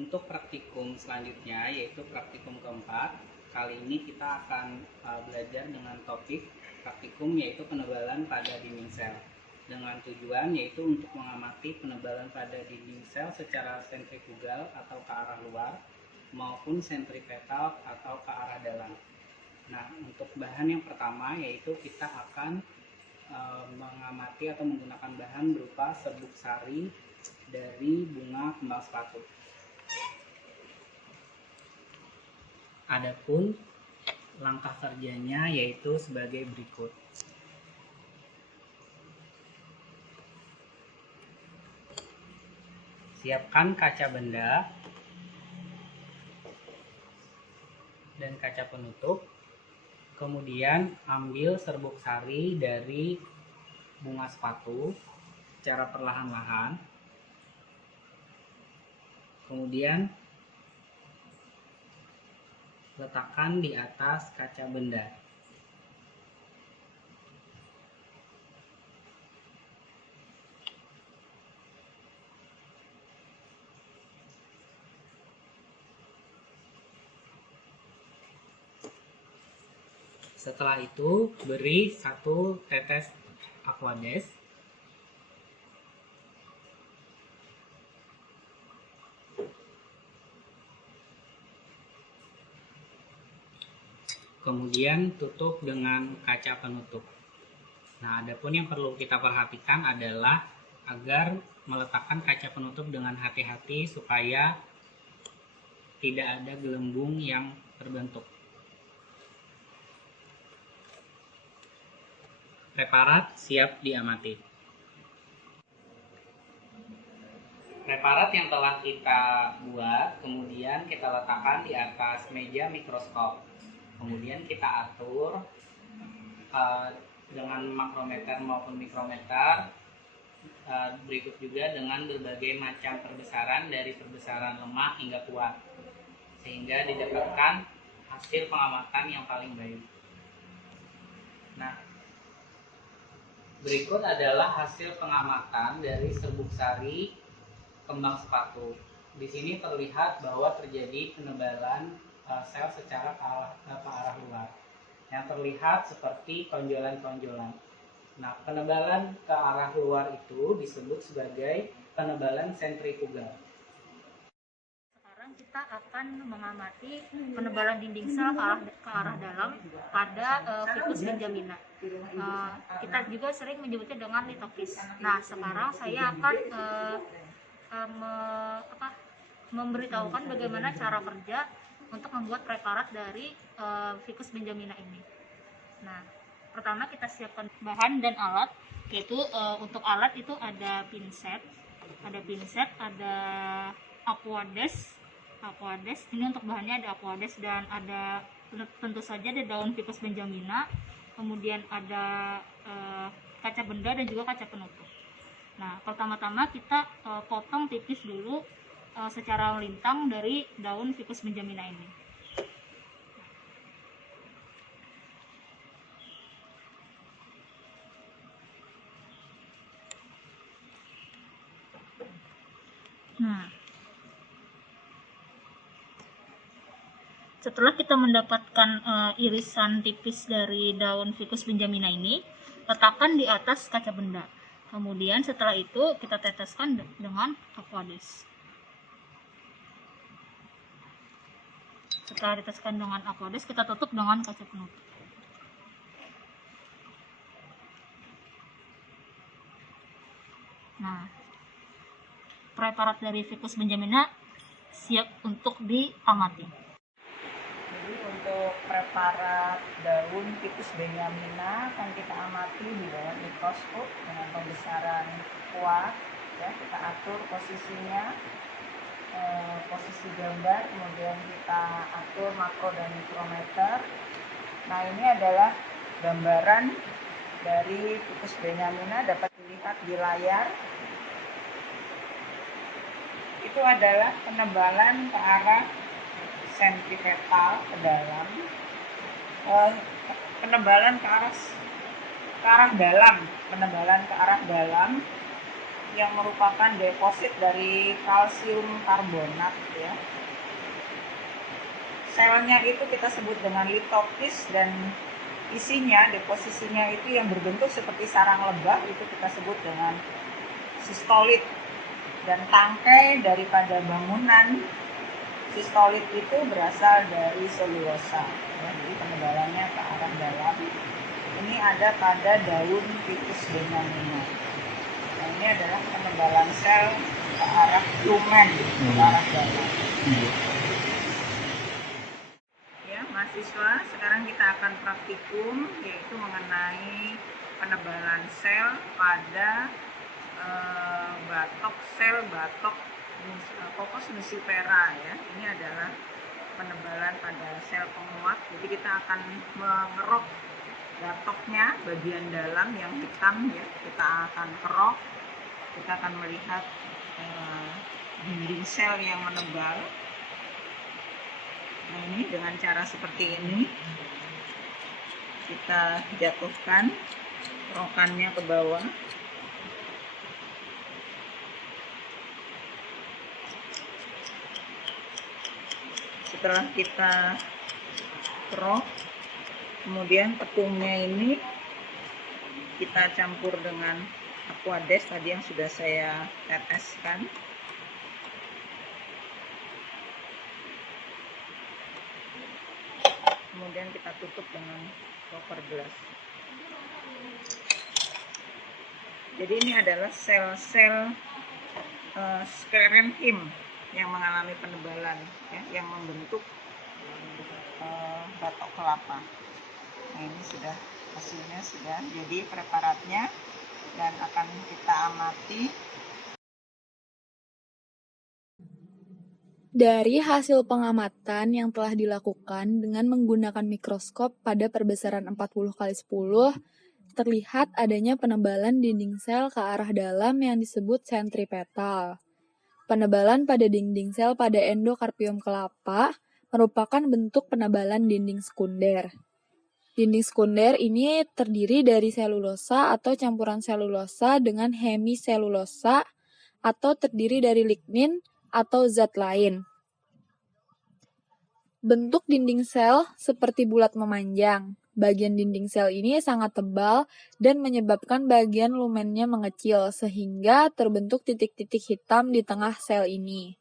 untuk praktikum selanjutnya yaitu praktikum keempat. Kali ini kita akan belajar dengan topik praktikum yaitu penebalan pada dinding sel. Dengan tujuan yaitu untuk mengamati penebalan pada dinding sel secara sentrifugal atau ke arah luar maupun sentripetal atau ke arah dalam. Nah, untuk bahan yang pertama yaitu kita akan mengamati atau menggunakan bahan berupa serbuk sari dari bunga kembang sepatu. Adapun langkah kerjanya yaitu sebagai berikut. Siapkan kaca benda dan kaca penutup. Kemudian ambil serbuk sari dari bunga sepatu secara perlahan-lahan. Kemudian letakkan di atas kaca benda. Setelah itu, beri 1 tetes aquades. Kemudian tutup dengan kaca penutup. Nah, adapun yang perlu kita perhatikan adalah agar meletakkan kaca penutup dengan hati-hati supaya tidak ada gelembung yang terbentuk. Preparat siap diamati. Preparat yang telah kita buat kemudian kita letakkan di atas meja mikroskop. Kemudian kita atur dengan makrometer maupun mikrometer. Berikut juga dengan berbagai macam perbesaran dari perbesaran lemah hingga kuat, sehingga didapatkan hasil pengamatan yang paling baik. Nah, berikut adalah hasil pengamatan dari serbuk sari kembang sepatu. Di sini terlihat bahwa terjadi penebalan sel secara ke arah luar. Yang terlihat seperti tonjolan-tonjolan. Nah, penebalan ke arah luar itu disebut sebagai penebalan sentrifugal. Sekarang kita akan mengamati penebalan dinding sel ke arah dalam pada Ficus benjamina. Kita juga sering menyebutnya dengan litofis. Nah, sekarang saya akan memberitahukan bagaimana cara kerja untuk membuat preparat dari Ficus benjamina ini. Nah, pertama kita siapkan bahan dan alat, yaitu untuk alat itu ada pinset, ada aquades. Ini untuk bahannya ada aquades dan ada tentu saja ada daun Ficus benjamina, kemudian ada kaca benda dan juga kaca penutup. Nah, pertama-tama kita potong tipis dulu secara melintang dari daun Ficus benjamina ini. Nah, setelah kita mendapatkan irisan tipis dari daun Ficus benjamina ini, letakkan di atas kaca benda. Kemudian setelah itu kita teteskan dengan aquades. Setelah diteteskan dengan aquades, kita tutup dengan kaca penutup. Nah, preparat dari Ficus benjamina siap untuk diamati. Jadi untuk preparat daun Ficus benjamina akan kita amati di bawah mikroskop dengan pembesaran kuat. Ya, kita atur posisinya, posisi gambar, kemudian kita atur makro dan mikrometer. Nah, ini adalah gambaran dari Ficus benjamina, dapat dilihat di layar. Itu adalah penebalan ke arah sentripetal ke dalam, penebalan ke arah dalam, yang merupakan deposit dari kalsium karbonat ya. Selnya itu kita sebut dengan litopis dan isinya, deposisinya itu yang berbentuk seperti sarang lebah itu kita sebut dengan sistolit. Dan tangkai daripada bangunan sistolit itu berasal dari selulosa ya, jadi penebalannya ke arah dalam. Ini ada pada daun Ficus benyamina. Nah, ini adalah penebalan sel ke arah lumen, ke arah dalam. Ya, mahasiswa, sekarang kita akan praktikum yaitu mengenai penebalan sel pada sel batok Cocos nucifera ya. Ini adalah penebalan pada sel penguat. Jadi kita akan mengerok batoknya bagian dalam yang hitam ya. Kita akan kerok. Kita akan melihat dinding sel yang menebal. Nah, ini dengan cara seperti ini kita jatuhkan rokannya ke bawah. Setelah kita kerok, kemudian tepungnya ini kita campur dengan aquades tadi yang sudah saya teteskan. Kemudian kita tutup dengan cover glass. Jadi ini adalah sel-sel sclerenchyme yang mengalami penebalan ya, yang membentuk batok kelapa. Nah, ini sudah hasilnya sudah jadi preparatnya dan akan kita amati. Dari hasil pengamatan yang telah dilakukan dengan menggunakan mikroskop pada perbesaran 40x10, terlihat adanya penebalan dinding sel ke arah dalam yang disebut sentripetal. Penebalan pada dinding sel pada endokarpium kelapa merupakan bentuk penebalan dinding sekunder. Dinding sekunder ini terdiri dari selulosa atau campuran selulosa dengan hemiselulosa atau terdiri dari lignin atau zat lain. Bentuk dinding sel seperti bulat memanjang. Bagian dinding sel ini sangat tebal dan menyebabkan bagian lumennya mengecil sehingga terbentuk titik-titik hitam di tengah sel ini.